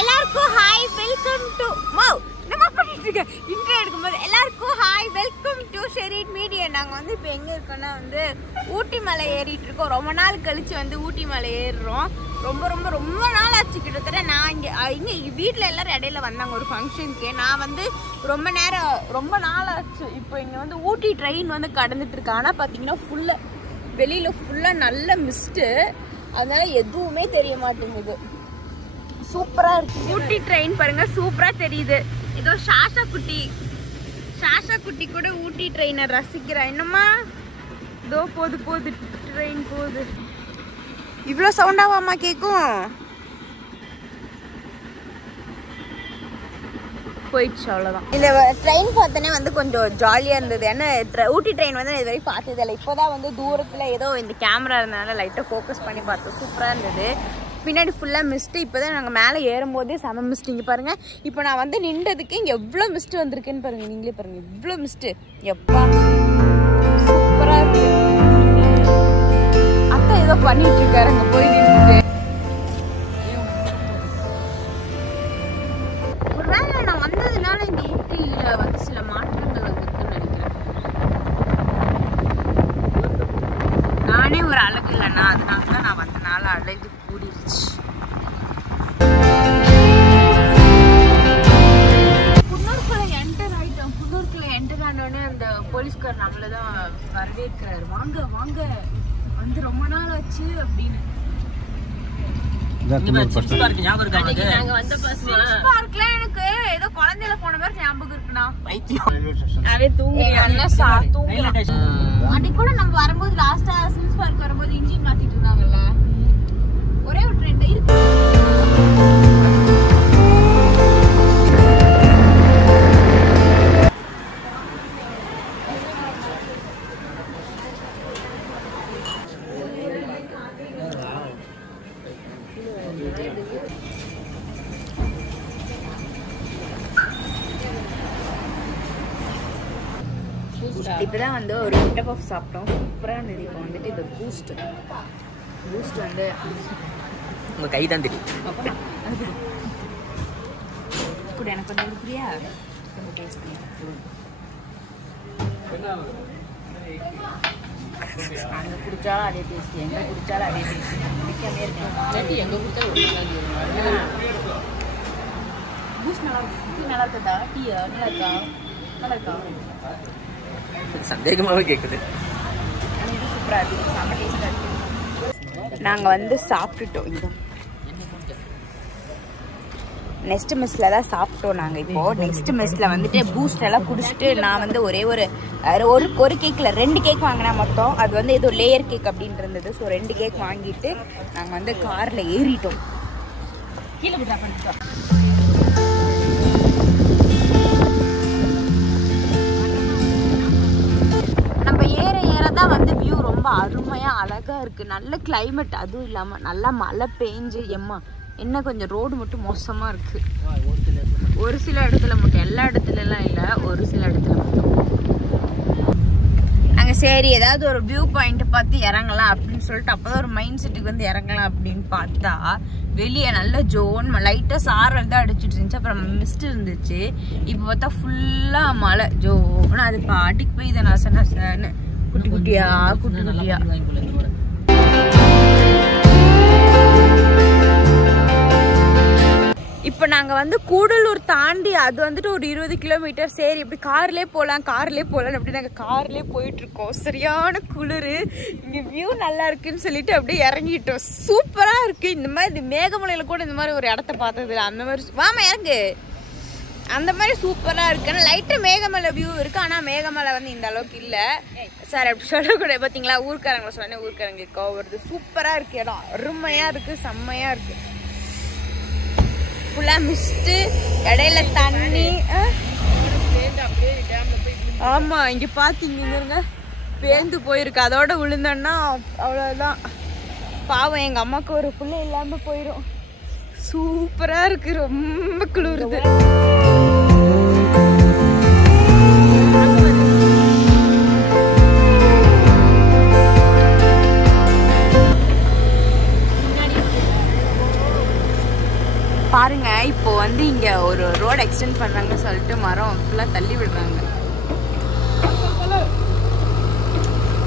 எல்லாருக்கும் hi welcome to wow நம்ம பண்ணிட்டு இருக்க இன்ட்ரோ எடுக்கும்போது எல்லாருக்கும் ஹாய் வெல்கம் டு ஷெரீட் மீடியா. நாங்கள் வந்து இப்போ எங்கே இருக்கோம்னா வந்து ஊட்டி மலை ஏறிட்டு இருக்கோம். ரொம்ப நாள் கழிச்சு வந்து ஊட்டி மலை ஏறுறோம். ரொம்ப ரொம்ப ரொம்ப நாள் ஆச்சு. கிட்டத்தட்ட நான் இங்கே வீட்டில் எல்லாரும் இடையில வந்தாங்க ஒரு ஃபங்க்ஷனுக்கு. நான் வந்து ரொம்ப நாள் ஆச்சு. இப்போ இங்கே வந்து ஊட்டி ட்ரெயின் வந்து கடந்துட்டு இருக்கு. ஆனால் பார்த்தீங்கன்னா ஃபுல்லாக வெளியில் ஃபுல்லாக நல்ல மிஸ்ட்டு, அதனால எதுவுமே தெரிய மாட்டேங்குது. சூப்பரா இருக்கு ஊட்டி ட்ரெயின் பாருங்க, சூப்பரா தெரியுது. ஏதோ சாஷா குட்டி கூட ஊட்டி ட்ரெயினை ரசிக்கிறா. என்னம்மா இதோ போது ட்ரெயின் போகுது. இவ்வளோ சவுண்டாவாமா கேட்கும்? போயிடுச்சு, அவ்வளோதான். இந்த ட்ரெயின் பார்த்தோன்னே வந்து கொஞ்சம் ஜாலியாக இருந்தது. ஏன்னா ஊட்டி ட்ரெயின் வந்து இது வரைக்கும் பார்த்ததில்லை. இப்போதான் வந்து தூரத்தில் ஏதோ இந்த கேமரா இருந்தனால லைட்டாக ஃபோக்கஸ் பண்ணி பார்த்தோம். சூப்பராக இருந்தது. பின்னாடி ஃபுல்லாக மிஸ்ட்டு. இப்போ தான் நாங்கள் மேலே ஏறும்போதே செம மிஸ்ட். இங்கே பாருங்கள், இப்போ நான் வந்து நின்றதுக்கு இங்கே எவ்வளோ மிஸ்ட்டு வந்திருக்குன்னு பாருங்கள். நீங்களே பாருங்கள், இவ்வளோ மிஸ்ட்டு. எப்பா சூப்பராக இருக்கு. அத்தை ஏதோ பண்ணிட்டு இருக்காரு அங்கே போய் நின்றுட்டு. ஒருவேளை நான் வந்ததுனால இந்த ஊட்டியில் வந்து சில மாற்றங்கள் வந்துருக்குன்னு நினைக்கிறேன். நானே ஒரு அழகு இல்லைண்ணா, அதனால தான் நான் வந்தனால அழகு கூடிருச்சு. புன்னூர்குள்ள என்டர் ஆனோடனே அந்த போலீஸ்கார் நம்மள தான் வரவேற்கிறாரு. வாங்க வாங்க, வந்து ரொம்ப நாள் ஆச்சு அப்படின்னு. எனக்கு ஏதோ குழந்தையில போன மாதிரி ஞாபகம் இருக்குண்ணா. அன்னைக்கு கூட நம்ம வரும்போது லாஸ்டா சிம்ஸ் பார்க் வரும்போது இன்ஜின் மாத்திட்டு இருந்தாங்கல்ல, ஒரே ஒரு ட்ரெண்ட் இருக்கு. இப்பதான் வந்து ஒரு முட்டை பஃப் சாப்பிட்டோம், சூப்பரா இருந்தது. இப்போ வந்துட்டு இது பூஸ்ட் வந்து உங்க கை தான் தெரியும். கூட எனக்கு வந்து புரியா டேஸ்ட் பண்ணி அங்கே குடிச்சாலும் அதே டேஸ்ட், எங்கே குடிச்சாலும் அதே டேஸ்ட். பிடிக்காமே இருக்கு. எங்கே குடிச்சாலும் பூஸ்ட் நல்லா இருக்கு. டீ நல்லா இருக்குதா? டீயா நல்லா இருக்கா? சந்தேகமாவே கேக்குது. சூப்பரா இருக்கு, செம்ம டேஸ்டா இருக்கு. நாங்க வந்து சாப்பிட்டுட்டோம். இந்த நெக்ஸ்ட் மெஸ்ல தான் சாப்பிட்டோம் நாங்க. இப்போ நெக்ஸ்ட் மெஸ்ல வந்துட்டு பூஸ்ட் எல்லாம் குடிச்சிட்டு நான் வந்து ஒரு கேக்ல 2 கேக் வாங்கினா மொத்தம். அது வந்து ஏதோ லேயர் கேக் அப்படின்னு இருந்தது. ஸோ 2 கேக் வாங்கிட்டு நாங்க வந்து கார்ல ஏறிட்டோம். கீழே பண்ணிட்டோம். வந்து வியூ ரொம்ப அருமையா அழகா இருக்கு. நல்ல கிளைமேட், அதுவும் இல்லாம நல்லா மழை பெஞ்சு என்ன கொஞ்சம் ரோடு மட்டும் மோசமா இருக்கு. ஒரு சில இடத்துல மட்டும், எல்லா இடத்துல எல்லாம் இல்ல, ஒரு சில இடத்துல மட்டும். நாங்க சரி ஏதாவது ஒரு வியூ பாயிண்ட் பார்த்து இறங்கலாம் அப்படின்னு சொல்லிட்டு அப்பதான் ஒரு மைண்ட் செட்டுக்கு வந்து இறங்கலாம் அப்படின்னு பார்த்தா வெளியே நல்ல ஜோன் லைட்டா சாரல் தான் அடிச்சுட்டு இருந்துச்சு. அப்புறம் மிஸ்ட் இருந்துச்சு. இப்போ பார்த்தா ஃபுல்லா மழை ஜோன்னு அது பாட்டிக்கு போய் இதை நசன்னு குட்டி குட்டியா. இப்போ நாங்கள் வந்து கூடலூர் தாண்டி அது வந்துட்டு ஒரு 20 கிலோமீட்டர். சரி இப்படி கார்லேயே போகலாம் அப்படி நாங்கள் கார்லேயே போயிட்டுருக்கோம். சரியான குளிர். இங்கே வியூ நல்லா இருக்குன்னு சொல்லிட்டு அப்படியே இறங்கிட்டோம். சூப்பராக இருக்குது. இந்த மாதிரி மேகமலையில் கூட இந்த மாதிரி ஒரு இடத்த பார்த்தது இல்லை. அந்த மாதிரி வாமா இறங்கு. அந்த மாதிரி சூப்பராக இருக்கு. ஆனால் லைட்டாக மேகமலை வியூ இருக்குது. ஆனால் மேகமலை வந்து இந்த அளவுக்கு இல்லை சார். அப்படி சொல்லக்கூடாது. பார்த்தீங்களா, ஊர்க்காரங்களை சொன்னேன், ஊர்க்காரங்களுக்கு கோவம் வருது. சூப்பராக இருக்குது இடம், அருமையாக இருக்குது, செம்மையாக இருக்குது. ஃபுல்லாக மிஸ்ட்டு, இடையில தண்ணி. ஆமாம், இங்கே பார்த்தீங்க பேந்து போயிருக்கு. அதோட விழுந்தோன்னா அவ்வளோதான். பாவம் எங்கள் அம்மாவுக்கு ஒரு பிள்ளை இல்லாமல் போயிடும். சூப்பராக இருக்குது, ரொம்ப குளிருது. பாருங்க இப்போ வந்து இங்க ஒரு ரோடு எக்ஸ்டெண்ட் பண்றாங்கன்னு சொல்லிட்டு மரம் ஃபுல்லா தள்ளி விடுறாங்க.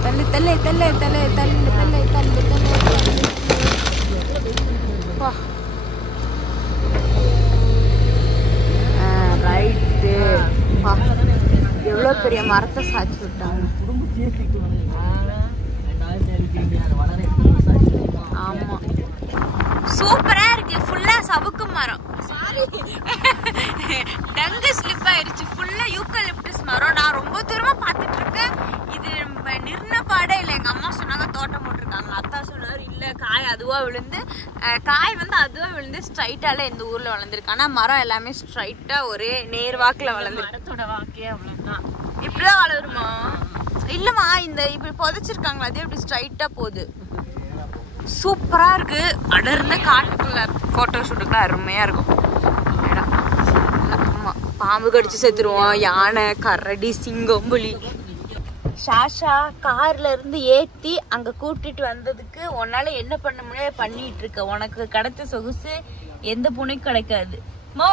தள்ளு தள்ளு தள்ளு தள்ளு தள்ளு தள்ளு தள்ளு தள்ளு. ரைட்டு. எவ்வளோ பெரிய மரத்தை சாய்ச்சி விட்டாங்க. ஆமா சூப்பரா இருக்கு. ஃபுல்லா சவுக்கு மரம். சாரி டங்கு ஸ்லிப் ஆயிடுச்சு. ஃபுல்லா யூக்கலிப்டஸ் மரம். நான் ரொம்ப தூரமா பாத்துட்டு இருக்கேன். இது நிர்ண பாடே இல்லை. எங்க அம்மா சொன்னாங்க தோட்டம் போட்டிருக்காங்க. அத்தா சொன்னாரு இல்ல காய் அதுவா விழுந்து காய் வந்து அதுவா விழுந்து ஸ்ட்ரைட்டால இந்த ஊர்ல வளர்ந்துருக்கு. ஆனா மரம் எல்லாமே ஸ்ட்ரைட்டா ஒரே நேர்வாக்குல வளர்ந்து. மரத்தோட வாக்கே அவ்வளவுதான். இப்படிதான் வளருமா? இல்லம்மா இந்த இப்படி புதைச்சிருக்காங்களா அதே இப்படி ஸ்ட்ரைட்டா போகுது. சூப்பரா இருக்கு. அடர்ந்த காட்டுக்குள்ள போட்டோ ஷூட்டுக்குலாம் அருமையா இருக்கும். ஆமா பாம்பு கடிச்சு செத்துருவோம். யானை கரடி சிங்கம் புலி. ஷாஷா கார்ல இருந்து ஏத்தி அங்க கூட்டிட்டு வந்ததுக்கு உன்னால என்ன பண்ண முடியாது பண்ணிட்டு இருக்க. உனக்கு கிடைச்ச சொகுசு எந்த பூனைக்கும் கிடைக்காது. மோ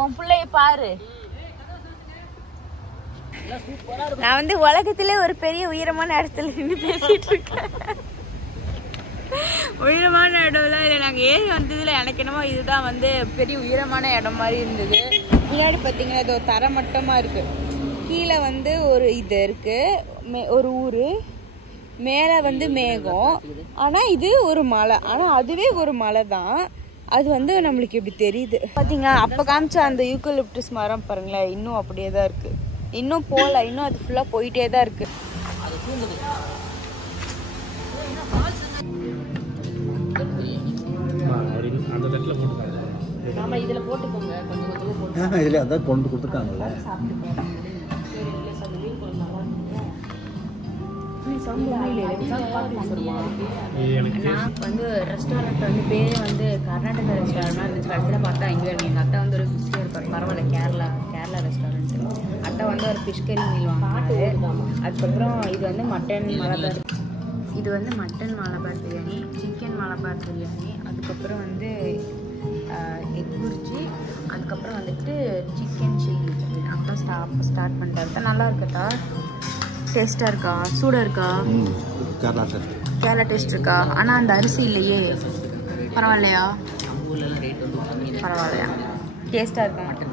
உன் பிள்ளைய பாரு. நான் வந்து உலகத்திலே ஒரு பெரிய உயரமான இடத்துல நின்று பேசிட்டு இருக்கேன். உயரமான இடம்லாம் இல்லை. நாங்கள் ஏறி வந்ததுல எனக்கு என்னமோ இதுதான் வந்து பெரிய உயரமான இடம் மாதிரி இருந்தது. முன்னாடி பார்த்தீங்கன்னா இது ஒரு தரமட்டமாக இருக்கு. கீழே வந்து ஒரு இது இருக்கு ஒரு ஊர். மேலே வந்து மேகம். ஆனால் இது ஒரு மலை. ஆனால் அதுவே ஒரு மலை தான். அது வந்து நம்மளுக்கு இப்படி தெரியுது பார்த்தீங்களா. அப்போ காமிச்ச அந்த யூக்கலிப்டஸ் மரம் பாருங்களேன் இன்னும் அப்படியே தான் இருக்கு. இன்னும் போகல. இன்னும் அது ஃபுல்லாக போயிட்டே தான் இருக்கு. கொண்டு கொடுத்துருக்காங்கல்ல. நான் வந்து ரெஸ்டாரண்ட் வந்து பேரே வந்து கர்நாடகா ரெஸ்டாரண்ட் இருந்துச்சு. கடைசியில் பார்த்தா இங்கே எங்கள் அட்டா வந்து ஒரு ஃபிஷ்ஷியாக இருப்பார். பரவாயில்ல கேரளா ரெஸ்டாரண்ட். அட்டா வந்து ஒரு ஃபிஷ் கறி மீல் வாங்கினாரு. அதுக்கப்புறம் இது வந்து மட்டன் மலபார். இது வந்து மட்டன் மலபார் பிரியாணி, சிக்கன் மலபார் பிரியாணி, அதுக்கப்புறம் வந்து எக் புரிச்சி, அதுக்கப்புறம் வந்துட்டு சிக்கன் சில்லி. அப்புறம் ஸ்டார்ட் பண்ணிட்டாரு. நல்லா இருக்கா? டேஸ்ட்டாக இருக்கா? சூடாக இருக்கா? கேரளா டேஸ்ட் இருக்கா? ஆனால் அந்த அரிசி இல்லையே. பரவாயில்லையா? பரவாயில்லையா? டேஸ்ட்டாக இருக்க மாட்டேன்.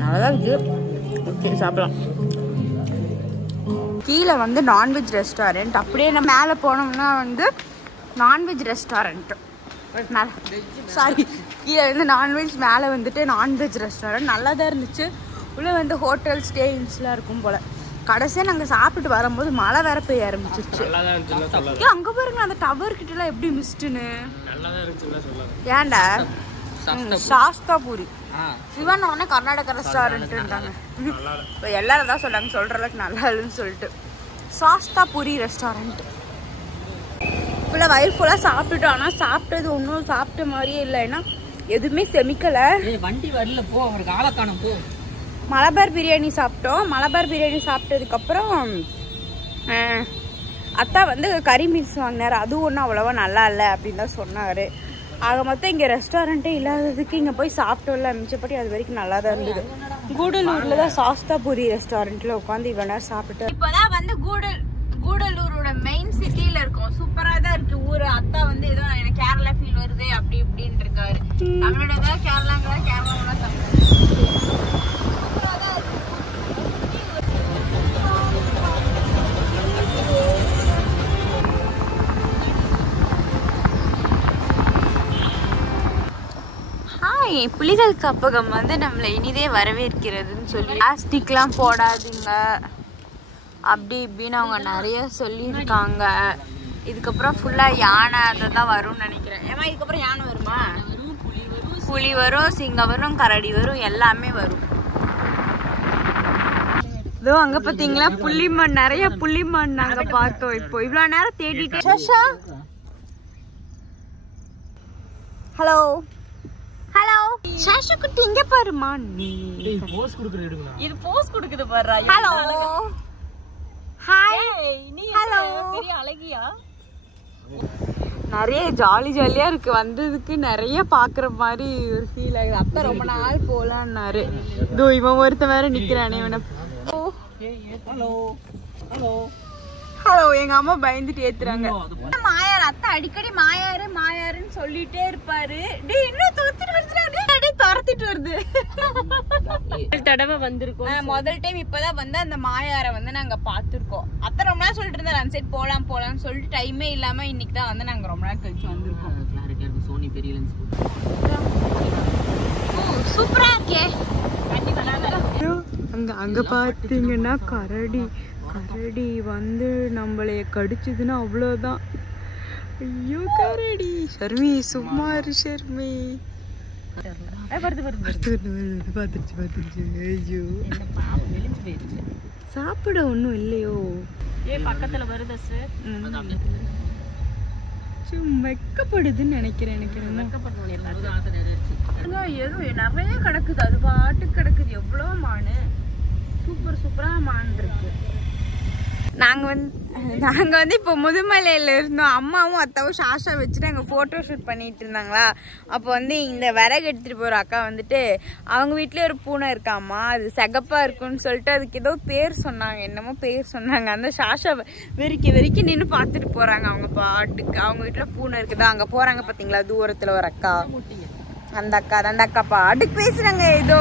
நல்லாதான் இருக்கு. சாப்பிடலாம். கீழே வந்து நான்வெஜ் ரெஸ்டாரண்ட். அப்படியே நம்ம மேலே போனோம்னா வந்து நான்வெஜ் ரெஸ்டாரண்ட். சாரி கீழே வந்து நான்வெஜ், மேலே வந்துட்டு நான்வெஜ் ரெஸ்டாரண்ட். நல்லா தான் இருந்துச்சு. உள்ளே வந்து ஹோட்டல் ஸ்டேயின்ஸ்லாம் இருக்கும் போல். கடைசியாக நாங்கள் சாப்பிட்டு வரும்போது மழை வேற பெய்ய ஆரம்பிச்சிருச்சு. அங்கே பாருங்க அந்த டவர் கிட்டலாம் எப்படி மிஸ்ட்டுன்னு. ஏன்டா சாஸ்தா பூரி சிவன் உடனே கர்நாடகா ரெஸ்டாரண்ட்டுன்றாங்க. இப்போ எல்லாரும் தான் சொல்கிறாங்க சொல்கிற அளவுக்கு நல்லா இல்லைன்னு சொல்லிட்டு. சாஸ்தா பூரி ரெஸ்டாரண்ட் ஃபுல்லாக வயிறு ஃபுல்லாக சாப்பிட்டுட்டோம். ஆனால் சாப்பிட்டது ஒன்றும் சாப்பிட்ட மாதிரியே இல்லை. ஏன்னா எதுவுமே செமிக்கலை. வண்டி வரல போ. அவருக்கு ஆளை காணும் போ. மலபார் பிரியாணி சாப்பிட்டோம். மலபார் பிரியாணி சாப்பிட்டதுக்கப்புறம் அத்தா வந்து கறி மீல்ஸ் வாங்கினார். அதுவும் ஒன்றும் அவ்வளோவா நல்லா இல்லை அப்படின்னு தான் சொன்னார். ஆக மொத்தம் இங்கே ரெஸ்டாரண்ட்டே இல்லாததுக்கு இங்கே போய் சாப்பிட்டோம்ல. மிச்சப்படி அது வரைக்கும் நல்லா தான் இருந்தது. கூடலூரில் தான் சாஸ்தா பூரி ரெஸ்டாரண்ட்டில் உட்காந்து இவ்வளோ நேரம் சாப்பிட்டு இப்போதான் வந்து கூடலூரோட மெயின் சிட்டியில் இருக்கும். சூப்பராக தான் இருக்குது ஊர். அத்தா வந்து ஏதோ எனக்கு கேரளா ஃபீல் வருது அப்படி இப்படின்னு இருக்காரு. தமிழோட கேரளாங்கிற கேரளாவோட தமிழ் புலிகள் காப்பகம் வந்து நம்மளை இனிதே வரவேற்கிறதுன்னு சொல்லி பிளாஸ்டிக்லாம் போடாதீங்க அப்படி இப்படின்னு அவங்க நிறைய சொல்லியிருக்காங்க. இதுக்கப்புறம் ஃபுல்லாக யானை அதை தான் வரும்னு நினைக்கிறேன். ஏமா இதுக்கப்புறம் யானை வருமா? புலி வரும், சிங்கம் வரும், கரடி வரும், எல்லாமே வரும். இதோ அங்க பாத்தீங்களா புள்ளிமான், நிறைய புள்ளிமான் நாங்க பார்த்தோம். இப்போ இவ்வளவு நேரம் தேடிட்டு. சஷா ஹலோ ஹலோ சாஷா குட்டி இங்க பாருமா. இது போஸ் கொடுக்குது பாரு. ஹலோ ஹாய் நீ ஹலோ. பெரிய அழகியா? நிறைய ஜாலி ஜாலியா இருக்கு. வந்ததுக்கு நிறைய பாக்குற மாதிரி ஒரு ஃபீல் ஆகுது. அப்ப ரொம்ப நாள் போலான்னாரு. இதோ இவன் ஒருத்த வேற நிக்கிறானே. இவனை ஹலோ ஹலோ ஹலோ. எங்க அம்மா பயந்துட்டு ஏத்துறாங்க. மாயார் அத்தை அடிக்கடி மாயாரு மாயாருன்னு சொல்லிட்டே இருப்பாரு. டேய் இன்னும் துரத்திட்டு வருது, துரத்திட்டு வருது. தடவை வந்திருக்கோம். முதல் டைம் இப்பதான் வந்து அந்த மாயாரை வந்து நாங்க பாத்துருக்கோம். அத்தை ரொம்ப நாள் சொல்லிட்டு இருந்தாரு அந்த சைட் போலாம் போலாம்னு சொல்லிட்டு டைமே இல்லாம இன்னைக்கு தான் வந்து நாங்க ரொம்ப நாள் கழிச்சு வந்திருக்கோம். சோனி பெரிய லென்ஸ் சூப்பரா இருக்கே. அங்க அங்க பாத்தீங்கன்னா கரடி கரடி வந்து நம்மளைய கடிச்சதுன்னா அவ்வளவுதான். ஐயோ கரடி. ஷர்மி சும்மா இரு ஷர்மி. பாத்துருச்சு. ஐயோ சாப்பிட ஒண்ணும் இல்லையோ. பக்கத்துல வருது வெக்கப்படுதுன்னு நினைக்கிறேன். ஏதோ நிறைய கிடக்குது, அது பாட்டுக்கு கிடக்குது. எவ்வளவு மானு, சூப்பர் சூப்பரா மான் இருக்கு. நாங்க வந்து இப்போ முதுமலையில இருந்தோம். அம்மாவும் அத்தாவும் சாஷா வச்சுட்டு அங்கே ஃபோட்டோ ஷூட் பண்ணிட்டு இருந்தாங்களா. அப்போ வந்து இந்த விறகு எடுத்துட்டு போற அக்கா வந்துட்டு அவங்க வீட்லயே ஒரு பூனை இருக்காமா, அது செகப்பா இருக்குன்னு சொல்லிட்டு அதுக்கு ஏதோ பேர் சொன்னாங்க, என்னமோ பேர் சொன்னாங்க. அந்த சாஷா வெறிக்கி நின்று பார்த்துட்டு போறாங்க. அவங்க பாட்டுக்கு அவங்க வீட்டுல பூனை இருக்குதா, அங்க போறாங்க பாத்தீங்களா தூரத்துல ஒரு அக்கா. அந்த அக்கா பாட்டுக்கு பேசுறாங்க ஏதோ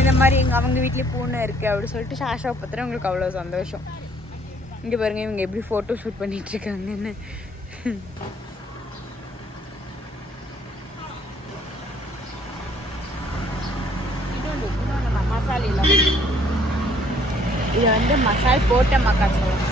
இந்த மாதிரி அவங்க வீட்லயே பூனை இருக்கு அப்படின்னு சொல்லிட்டு சாஷாவை பத்திரம் உங்களுக்கு அவ்வளவு சந்தோஷம். இங்க பாருங்க இவங்க எப்படி போட்டோ ஷூட் பண்ணிட்டு இருக்காங்கன்னு. மசாலா இல்ல, இது வந்து மசால் போட்ட மக்காச்சோளம்.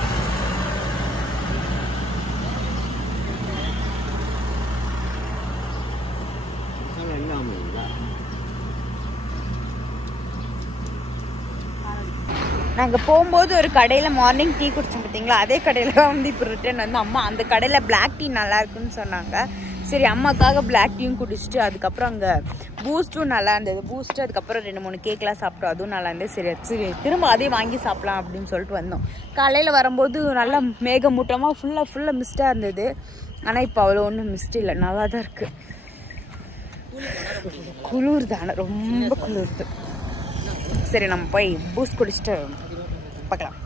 நாங்கள் போகும்போது ஒரு கடையில் மார்னிங் டீ குடிச்சோம் பார்த்தீங்களா, அதே கடையில் தான் வந்து இப்போ ரிட்டர்ன் வந்து அம்மா அந்த கடையில் பிளாக் டீ நல்லா இருக்குன்னு சொன்னாங்க. சரி அம்மாக்காக பிளாக் டீயும் குடிச்சிட்டு அதுக்கப்புறம் அங்கே பூஸ்ட்டும் நல்லா இருந்தது. பூஸ்ட்டு அதுக்கப்புறம் 2-3 கேக்லாம் சாப்பிட்டோம், அதுவும் நல்லா இருந்தது. சரி திரும்ப அதே வாங்கி சாப்பிடலாம் அப்படின்னு சொல்லிட்டு வந்தோம். காலையில் வரும்போது நல்லா மேகமூட்டமாக ஃபுல்லாக மிஸ்டாக இருந்தது. ஆனால் இப்போ அவ்வளோ ஒன்றும் மிஸ்ட் இல்லை, நல்லா தான் இருக்குது. குளிர் தானே, ரொம்ப குளிர்து. சரி நம்ம போய் பூஸ்ட் குடிச்சிட்டு பார்க்கலாம்.